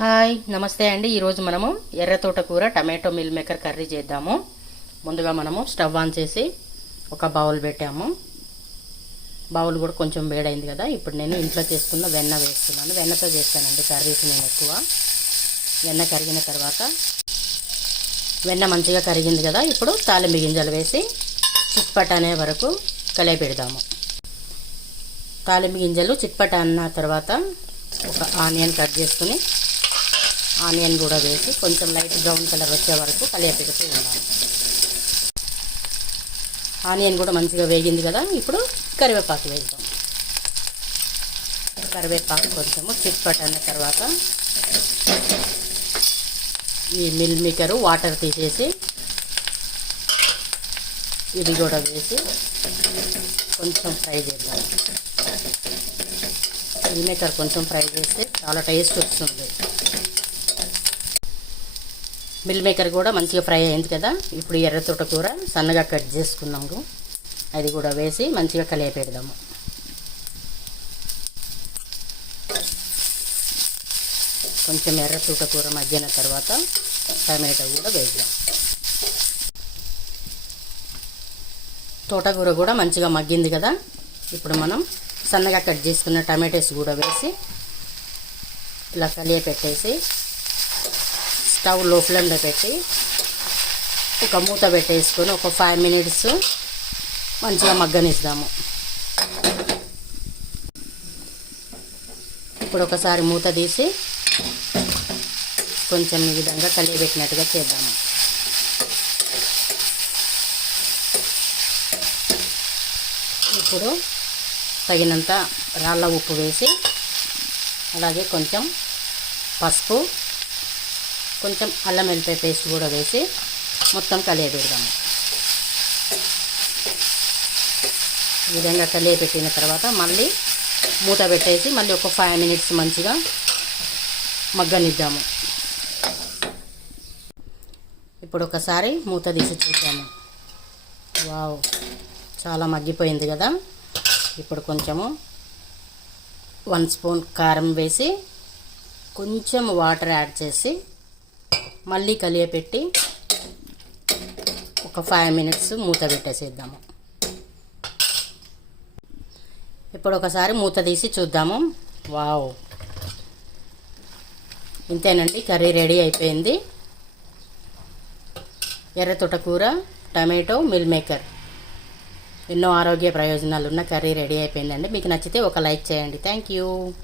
Hi నమస్తే అండి. ఈరోజు మనము ఎర్ర తోటకూర టమాటో మిల్ మేకర్ కర్రీ చేద్దాము. ముందుగా మనము స్టవ్ ఆన్ చేసి ఒక బౌల్ పెట్టాము. బౌల్ కూడా కొంచెం వేడైంది కదా. ఇప్పుడు నేను ఇంట్లో చేసుకున్న వెన్న వేస్తున్నాను. వెన్నతో చేస్తానండి కర్రీస్ నేను ఎక్కువ. వెన్న కరిగిన తర్వాత వెన్న మంచిగా కరిగింది కదా. ఇప్పుడు తాలింపు గింజలు వేసి చిట్పట అనే వరకు కలిపెడదాము. తాలింపు గింజలు చిట్పట అన్న తర్వాత ఒక ఆనియన్ కట్ చేసుకుని ఆనియన్ కూడా వేసి కొంచెం లైట్ బ్రౌన్ కలర్ వచ్చే వరకు కలియపెడుతూ ఉండాలి. ఆనియన్ కూడా మంచిగా వేగింది కదా. ఇప్పుడు కరివేపాకు వేద్దాం. కరివేపాకు కొంచెము చిట్పట్ అన్న తర్వాత ఈ మిల్ మేకరు వాటర్ తీసేసి ఇది కూడా వేసి కొంచెం ఫ్రై చేద్దాం. మిల్ మేకర్ కొంచెం ఫ్రై చేస్తే చాలా టేస్ట్ వస్తుంది. మిల్ మేకర్ కూడా మంచిగా ఫ్రై అయింది కదా. ఇప్పుడు ఎర్ర తోటకూర సన్నగా కట్ చేసుకున్నాము. అది కూడా వేసి మంచిగా కలియపెడదాము. కొంచెం ఎర్ర తోటకూర మగ్గిన తర్వాత టమాటో కూడా వేద్దాం. తోటకూర కూడా మంచిగా మగ్గింది కదా. ఇప్పుడు మనం సన్నగా కట్ చేసుకున్న టమాటోస్ కూడా వేసి ఇలా కలియపెట్టేసి స్టవ్ లో ఫ్లేమ్లో పెట్టి ఒక మూత పెట్టేసుకొని ఒక 5 minutes మంచిగా మగ్గనిద్దాము. ఇప్పుడు ఒకసారి మూత తీసి కొంచెం ఈ విధంగా కలియబెట్టినట్టుగా చేద్దాము. ఇప్పుడు తగినంత రాళ్ళ ఉప్పు వేసి అలాగే కొంచెం పసుపు, కొంచెం అల్లం వెల్లిపాయ పేస్ట్ కూడా వేసి మొత్తం కలియబెడదాము. ఈ విధంగా కలియబెట్టిన తర్వాత మళ్ళీ మూత పెట్టేసి మళ్ళీ ఒక 5 minutes మంచిగా మగ్గనిద్దాము. ఇప్పుడు ఒకసారి మూత తీసి చూద్దాము. వావ్, చాలా మగ్గిపోయింది కదా. ఇప్పుడు కొంచెము 1 స్పూన్ కారం వేసి కొంచెం వాటర్ యాడ్ చేసి మళ్ళీ కలియపెట్టి ఒక 5 minutes మూత పెట్టేసేద్దాము. ఇప్పుడు ఒకసారి మూత తీసి చూద్దాము. వావ్, ఇంతేనండి, కర్రీ రెడీ అయిపోయింది. ఎర్ర తోటకూర టమాటో మిల్ మేకర్ ఎన్నో ఆరోగ్య ప్రయోజనాలు ఉన్న కర్రీ రెడీ అయిపోయిందండి. మీకు నచ్చితే ఒక లైక్ చేయండి. Thank you.